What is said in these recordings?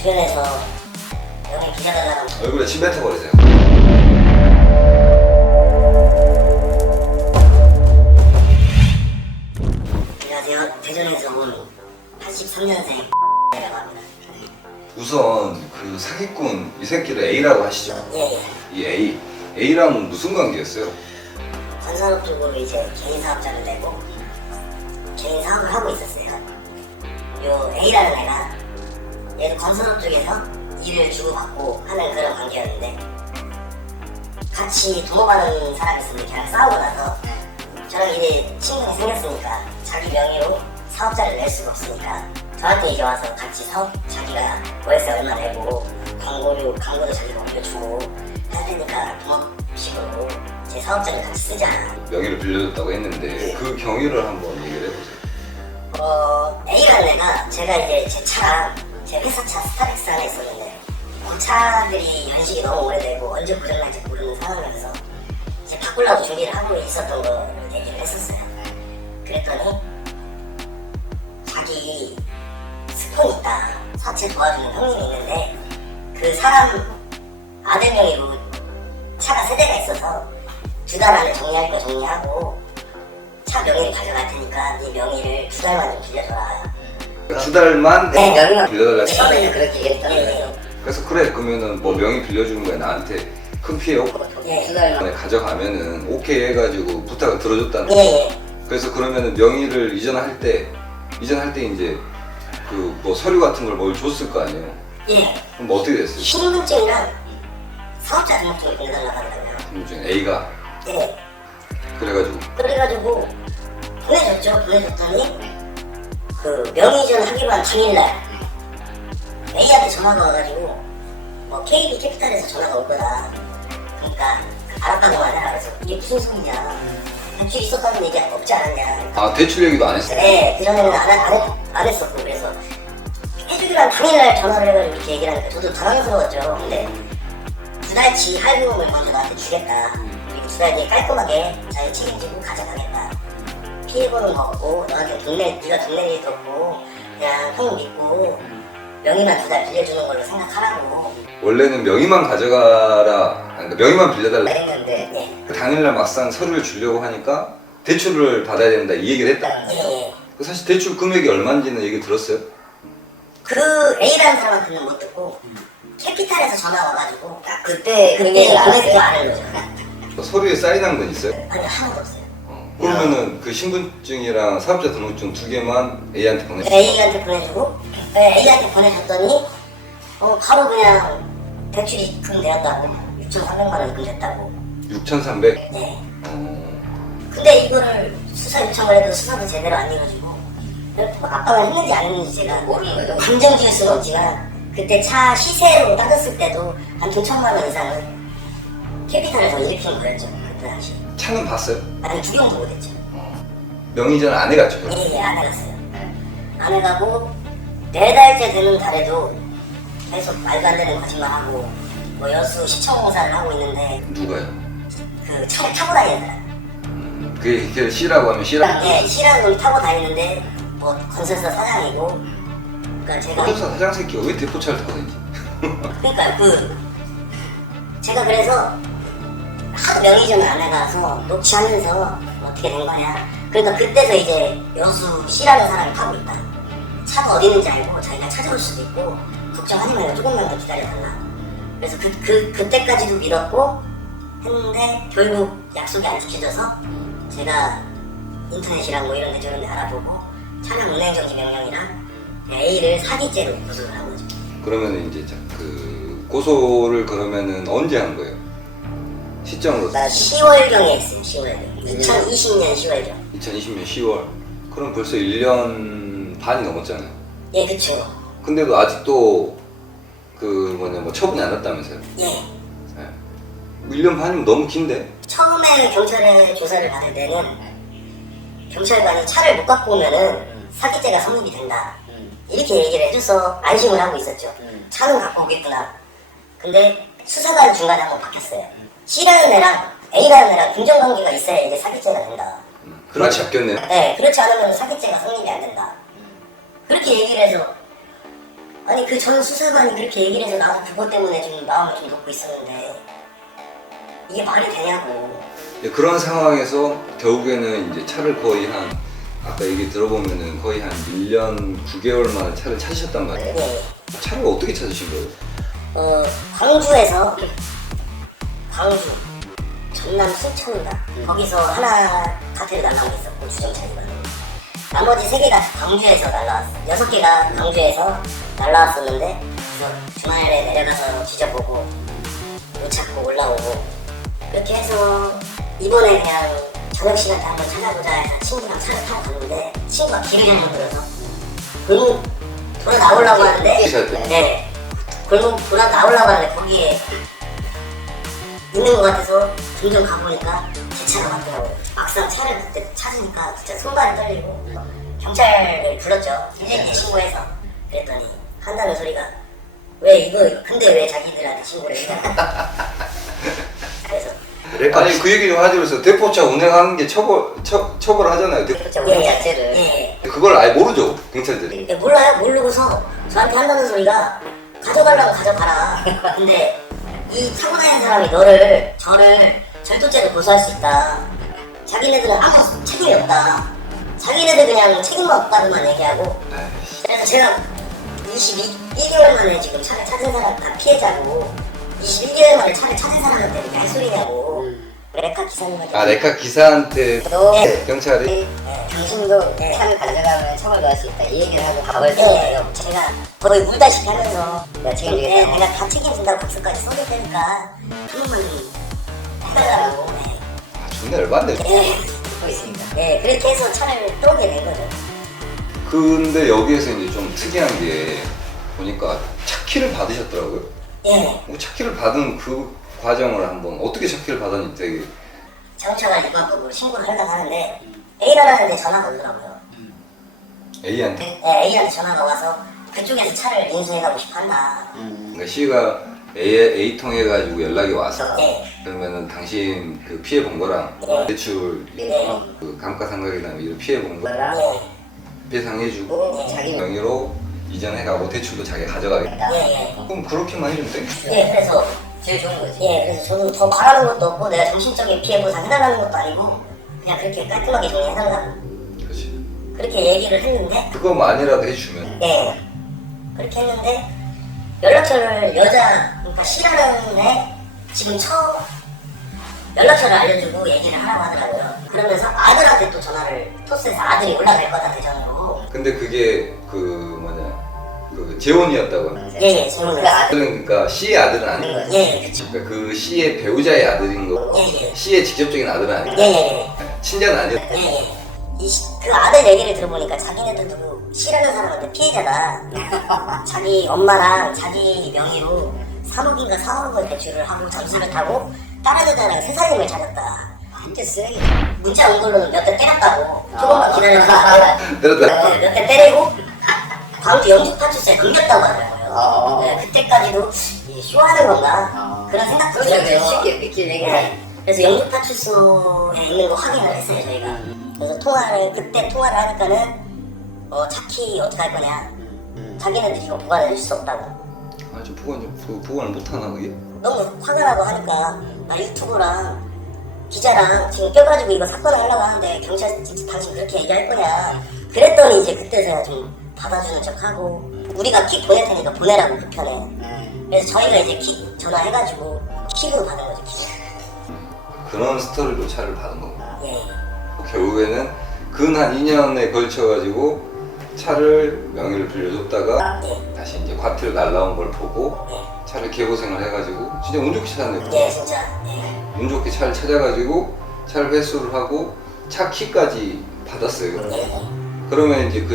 주변에서 연예 기자들랑 얼굴에 침 뱉어버리세요. 안녕하세요. 대전에서 온 83년생 이라고 합니다. 우선 그 사기꾼 이 새끼를 A라고 하시죠. 예. 이 A랑 무슨 관계였어요? 건설업 쪽으로 이제 개인 사업자를 내고 개인 사업을 하고 있었어요. 요 A라는 애가 얘도 건설업 쪽에서 일을 주고받고 하는 그런 관계였는데 같이 동업하는 사람이 있으면 걔랑 싸우고 나서 저랑 이제 친분이 생겼으니까 자기 명의로 사업자를 낼 수가 없으니까 저한테 이제 와서 같이 자기가 월세 얼마 내고 광고도 자기가 올려주고 해야 되니까 동업식으로 제 사업자를 같이 쓰자. 명의를 빌려줬다고 했는데 그 경위를 한번 얘기를 해보세요. A라는 애가 제가 이제 제 차랑 제 회사차 스타렉스 하나 있었는데 그 차들이 연식이 너무 오래되고 언제 고장날지 모르는 상황이라서 이제 바꾸려고 준비를 하고 있었던 거를 얘기를 했었어요. 그랬더니 자기 스폰 있다, 사채 도와주는 형님이 있는데 그 사람 아들 명의로 차가 세 대가 있어서 2달 안에 정리할 거 정리하고 차 명의를 가져갈 테니까 네 명의를 2달만 좀 빌려줘라. 2달만 네, 명의만 빌려달라. 처음에는 그렇게 얘기했더니 그래서 그래 그러면은 뭐 명의 빌려주는 거야 나한테 큰 피해 없고 예, 2달만. 가져가면은 오케이 해가지고 부탁을 들어줬다는 예, 거야. 예. 그래서 그러면은 명의를 이전할 때 이제 그 뭐 서류 같은 걸 뭘 줬을 거 아니에요. 예. 그럼 뭐 어떻게 됐어요? 신분증이랑 사업자 등록증을 빌려달라고 하더라고요. 중에 A가 예. 그래가지고 보내줬더니 그 명의전 하기로 한 당일날 A한테 전화가 와가지고 뭐 KB 캐피탈에서 전화가 올 거다. 그러니까 알아봐도만 해라. 그래서 이게 무슨 소리냐. 대출 있었다는 얘기 없지 않았냐. 아 대출 얘기도 안 했어요? 네, 그전에는 안 했었고 그래서 해주기로 한 당일날 전화를 해가지고 이렇게 얘기를 하니까 저도 당황스러웠죠. 근데 2달치 할부금을 먼저 나한테 주겠다. 그리고 2달 뒤에 깔끔하게 자기 책임지고 가져가겠다. 피해보는 거 없고 너한테 네가 돈 낼 일도 없고 그냥 형 믿고 명의만 2달 빌려주는 걸로 생각하라고 원래는 명의만 가져가라, 그러니까 명의만 빌려달라 했는데 예. 그 당일날 막상 서류를 주려고 하니까 대출을 받아야 된다 이 얘기를 했다. 예. 사실 대출 금액이 얼마인지는 얘기 들었어요? 그 A라는 사람한테는 못 듣고 캐피탈에서 전화 와가지고 딱 그때 보내지도 않은 거죠. 서류에 사인한 건 있어요? 아니 하나도 없어요. 그러면은 그 신분증이랑 사업자 등록증 2개만 A한테 보냈어요? A한테 보내주고 A한테 보내줬더니 바로 그냥 대출이 입금되었다고 6,300만 원 입금됐다고. 6,300? 네. 근데 이거를 수사 요청을 해도 수사도 제대로 안 이루어지고 아빠가 했는지 안 했는지 제가 모르는 거죠. 감정 지을 수는 없지만 그때 차 시세로 따졌을 때도 한 9천만 원 이상은 캐피탈에서 일으킨 거였죠. 그때 당시. 차는 봤어요? 아니 구경도 못했죠. 명의전을 안 해갔죠? 예, 안 해갔어요. 안 해가고 4달째 되는 달에도 계속 말도 안 되는 거짓말하고 뭐 여수 시청공사를 하고 있는데 누가요? 그 차를 타고 다니는 사람. 그게 C라고 하면 C라고 네, C라는 놈이 타고 다니는데 뭐 건설사 사장이고 그러니까 제가 건설사 사장 새끼가 왜 대포차를 타고 다니지? 그러니까 제가 그래서 하도 명의전을 안 해가서 녹취하면서 어떻게 된 거냐. 그러니까 그때서 이제 여수 C라는 사람이 타고 있다. 차가 어디 있는지 알고 자기가 찾아올 수도 있고 걱정하지 말고 조금만 더 기다려달라. 그래서 그때까지도 미뤘고 했는데 결국 약속이 안 지켜져서 제가 인터넷이랑 뭐 이런 데 저런 데 알아보고 차량 운행정지 명령이랑 A를 사기죄로 고소를 한 거죠. 그러면은 이제 그 고소를 그러면은 언제 한 거예요? 시점으로? 나 10월경에 했어요. 10월경. 2020년 10월경. 2020년 10월. 그럼 벌써 1년 반이 넘었잖아요. 예, 그쵸. 근데도 아직도 뭐 처분이 안 났다면서요? 예. 네. 1년 반이면 너무 긴데? 처음에 경찰에 조사를 받을 때는 경찰관이 차를 못 갖고 오면은 사기죄가 성립이 된다. 이렇게 얘기를 해줘서 안심을 하고 있었죠. 차는 갖고 오겠구나. 근데 수사관 중간에 한번 바뀌었어요. C라는 애랑 A라는 애랑 금전관계가 있어야 이제 사기죄가 된다. 그렇지 않겠네요. 네, 그렇지 않으면 사기죄가 성립이 안 된다. 그렇게 얘기를 해서 아니 그 전 수사관이 그렇게 얘기를 해서 나도 그것 때문에 좀 마음을 좀 놓고 있었는데 이게 말이 되냐고. 그런 상황에서 결국에는 이제 차를 거의 한 아까 얘기 들어보면은 거의 한 1년 9개월 만에 차를 찾으셨단 말이에요. 네. 차를 어떻게 찾으신 거예요? 광주에서 광주 전남 순천인가 거기서 하나 카페를 날라온 게 있었고 주정차이거든요. 나머지 3개가 광주에서 날라왔어. 6개가 광주에서 날라왔었는데 그래서 주말에 내려가서 뒤져보고 못 찾고 올라오고 이렇게 해서 이번에 그냥 저녁 시간 때 한번 찾아보자 해서 친구랑 차를 타고 갔는데 친구가 길을 잘못 들어서 골목 돌아 나오려고 하는데 네 골목 돌아 나오려고 하는데 거기에 있는 것 같아서 점점 가보니까 제 차가 맞더라고요. 막상 차를 그때 찾으니까 진짜 손발이 떨리고 경찰을 불렀죠. 112에 신고해서 그랬더니 한다는 소리가 왜 이거 근데 왜 자기들한테 신고를 해? 그래서 아니 그 얘기 좀 하지 그랬어. 대포차 운행하는 게 처벌하잖아요. 대포차 운행 자체를 그걸 아예 모르죠 경찰들이. 몰라요. 모르고서 저한테 한다는 소리가 가져가려고 가져가라. 근데 이 타고난 사람이 저를 절도죄로 고소할 수 있다. 자기네들은 아무 책임이 없다. 자기네들 그냥 책임만 없다고만 얘기하고. 그래서 제가 21개월 만에 지금 차를 찾은 사람 다 피해자고 21개월 만에 차를 찾은 사람한테 왜 소리냐고. 레카 기사님한테. 레카 기사한테 네. 경찰이? 당신도 차를 가져가면 처벌받을 수 있다 이 얘기를 하고 가버렸어요. 제가 거의 울다시피 하면서 내가 책임지겠다. 내가 다 책임진다고 박수까지 써줄 테니까 한 번만 좀 해달라고. 존나 열받네. 듣고 있습니다. 그렇게 해서 차를 떠오게 된 거죠. 근데 여기에서 이제 좀 특이한 게 보니까 차키를 받으셨더라고요. 차키를 받은 그 과정을 한번 어떻게 차키를 받았는지 되게. 자동차가 일반적으로 신고를 하려고 하는데 A라는 데 전화가 오더라고요. A한테? 네, A한테 전화가 와서 그쪽에서 차를 인수해가고 싶어 한다. 그러니까 C가 A 통해가지고 연락이 와서 네. 그러면은 당신 그 피해 본 거랑 대출 그 감가상각이나 이런 피해 본 거랑 배상해주고 자기 명의로 이전해가고 대출도 자기가 가져가겠다. 그럼 그렇게만 해주면 돼? 그래서 제일 좋은 거지. 그래서 저도 더 바라는 것도 없고 내가 정신적인 피해 보상 해달라는 것도 아니고 그냥 그렇게 깔끔하게 정리해달라. 그렇지. 그렇게 얘기를 했는데 그거만이라도 해주면. 그렇게 했는데 연락처를 그러니까 C라는 애 지금 처음 연락처를 알려주고 얘기를 하라고 하더라고요. 그러면서 아들한테 또 전화를 토스해서 아들이 올라갈 거다 대전으로. 근데 그게 그 재혼이었다고. 재혼이었어요. 아들은 그러니까 C의 아들은 아닌 거죠. 그쵸. 그러니까 그 C의 배우자의 아들인 거고 C의 직접적인 아들은 아닌 거죠. 친자는 아니었다. 그 아들 얘기를 들어보니까 자기네들도 C라는 사람한테 피해자가 자기 엄마랑 자기 명의로 3억인가 4억을 대출을 하고 잠수를 타고 다른 여자랑 새살림을 찾았다. 완전 쓰레기. 문자 온 걸로는 몇 대 때렸다고. 조금만 기다려서 때렸다. 몇 대 때리고 광주 영주파출소에 넘겼다고 하더라고요. 그때까지도 쇼하는 건가 그런 생각도 들었죠. 쉽게 믿길 얘기해. 그래서 영주파출소에 있는 거 확인을 했어요 저희가. 그래서 그때 통화를 하니까는 차키 어떻게 할 거냐. 자기네들이 이거 보관을 해줄 수 없다고. 좀 보관을 못하나 그게? 너무 화가 나고 하니까 나 유튜버랑 기자랑 지금 껴가지고 이거 사건을 하려고 하는데 경찰 진짜 당신 그렇게 얘기할 거냐. 그랬더니 이제 그때서야 좀 받아주는 척하고 우리가 킥 보낼 테니까 보내라고 그 편에. 그래서 저희가 이제 킥 전화해가지고 킥으로 받은 거죠. 킥. 그런 스토리로 차를 받은 거구나. 결국에는 근 한 2년에 걸쳐가지고 차를 명의를 빌려줬다가 다시 이제 과태료 날라온 걸 보고 차를 개고생을 해가지고 진짜 운 좋게 찾았네요. 진짜. 운 좋게 차를 찾아가지고 차를 회수를 하고 차 키까지 받았어요. 그러면 이제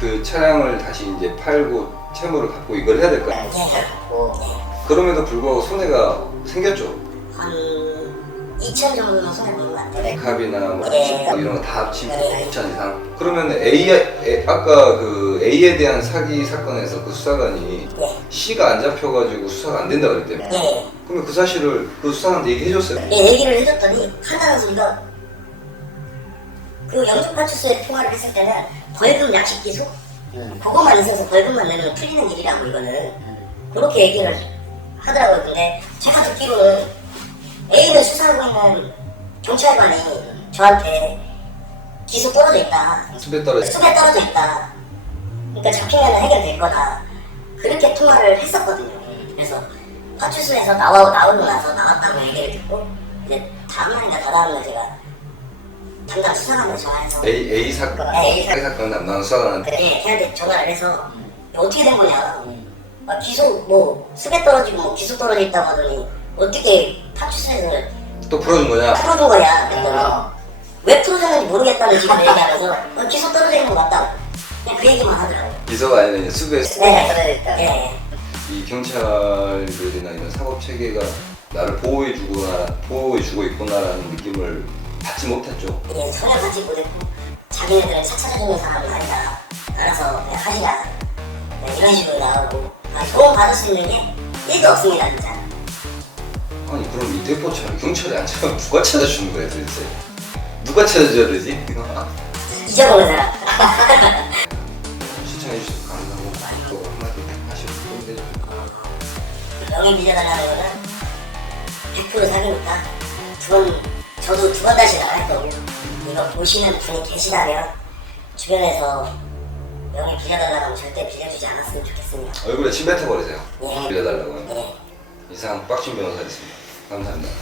그 차량을 다시 이제 팔고 채무를 갚고 이걸 해야 될 거 아니에요. 그럼에도 불구하고 손해가 생겼죠. 한 2천 정도는 손해 보는 것 같아요. 값이나 뭐 이런 거 다 합치면 2천 이상. 그러면 아까 그 A에 대한 사기 사건에서 그 수사관이 C가 안 잡혀가지고 수사가 안 된다 그랬대요. 그러면 그 사실을 그 수사관한테 얘기해줬어요? 얘기를 해줬더니 한다는 소리가 그 영주파출소에 통화를 했을 때는 벌금 약식 기소 그것만 있어서 벌금만 내면 풀리는 일이라고 이거는 그렇게 얘기를 하더라고요. 근데 제가 듣기로는 A를 수사하고 있는 경찰관이 저한테 기소 떨어져 있다, 수배 떨어지. 수배 떨어져 있다, 그러니까 잡히면 해결될 거다, 그렇게 통화를 했었거든요. 그래서 파출소에서 나오고 나서 나왔다고 얘기를 듣고 이제 다음날인가 다다음날 제가 담당 수사관으로 전화해서 A 사건. 네, A 사건. 사건 담당 수사관한테. 네, 걔한테 전화를 해서 어떻게 된 거냐, 기소 뭐 수배 떨어지고 뭐 기소 떨어져 있다고 하더니 어떻게 파출소에서 또 풀어준 거냐? 풀어준 거냐 그랬더니 왜 풀어줬는지 모르겠다는 식으로 얘기하면서 기소 떨어져 있는 거 맞다, 그냥 그 얘기만 하더라고요. 기소가 아니라 이제 수배. 네. 이 경찰들이나 이런 사법 체계가 나를 보호해주고 있구나라는 느낌을 받지 못했죠. 예, 전혀 받지 못했고 자기네들은 차 찾아주는 사람은 아니다, 알아서 그냥 하시라, 네, 이런 식으로 나오고 도움 받을 수 있는 게 1도 없습니다 진짜. 아니 그럼 이 대포차를 경찰이 안 찾으면 누가 찾아주는 거야 도대체? 누가 찾아줘야 되지? 잊어먹은 사람. 시청해주셔서 감사하고 또 한마디 하시고 보면 되죠. 명예 빌려달라는 거는 100% 사기니까 저도 두 번 다시는 안 할 거고요. 이거 보시는 분이 계시다면 주변에서 명예 빌려달라고 하면 절대 빌려주지 않았으면 좋겠습니다. 얼굴에 침 뱉어버리세요. 예. 빌려달라고 하면. 예. 이상 빡신 변호사였습니다. 감사합니다.